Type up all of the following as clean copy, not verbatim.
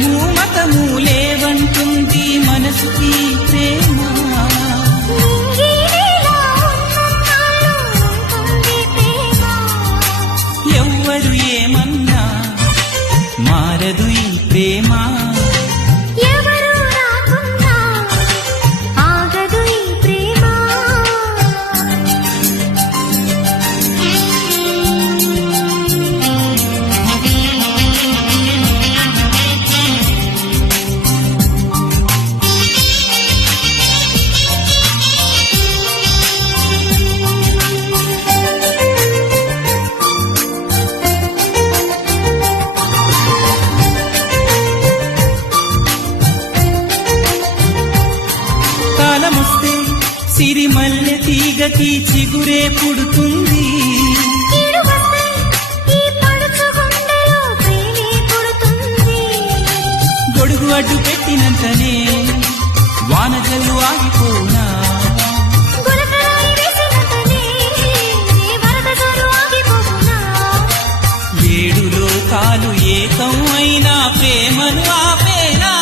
కులము మతము లేవంటుంది మనసుకి ప్రేమ. ఎవ్వరు ఏమన్నా మారదు ఈ ప్రేమ. కాలమొస్తే సిరిమల్లె తీగకి చిగురే పుడుతుంది. గొడుగు అడ్డు పెట్టినంతనే వానజల్లు ఆగిపోనా. ఏడు లోకాలు ఏకం అయినా ప్రేమను ఆపేనా.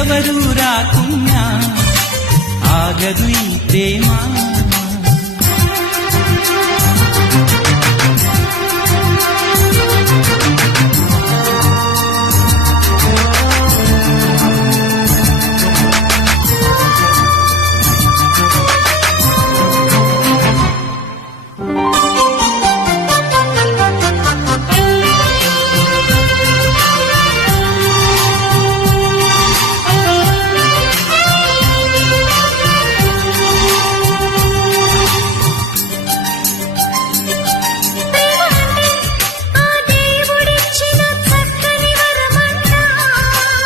ఎవరు రాకున్నా ఆగదు ఈ ప్రేమ.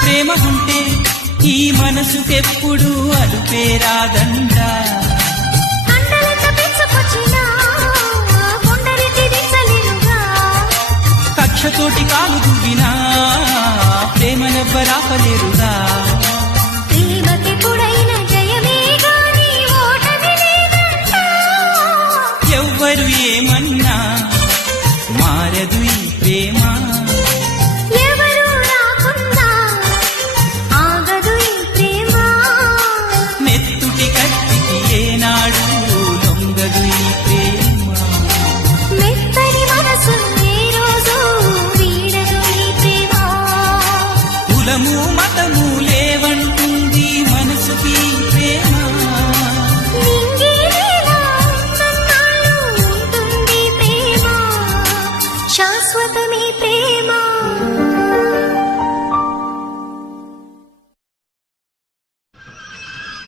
ప్రేమ ఉంటే ఈ మనసుకెప్పుడు అదుపే రాదంట. కక్షతోటి కాలు దువ్వినా ప్రేమనెవ్వరాపలేరుగా. ఎవ్వరు ఏమన్నా మారదు ఈ ప్రేమ. నెత్తుటి కత్తికి ఏనాడు లొంగదు ఈ ప్రేమ. కులము మతము లేవంట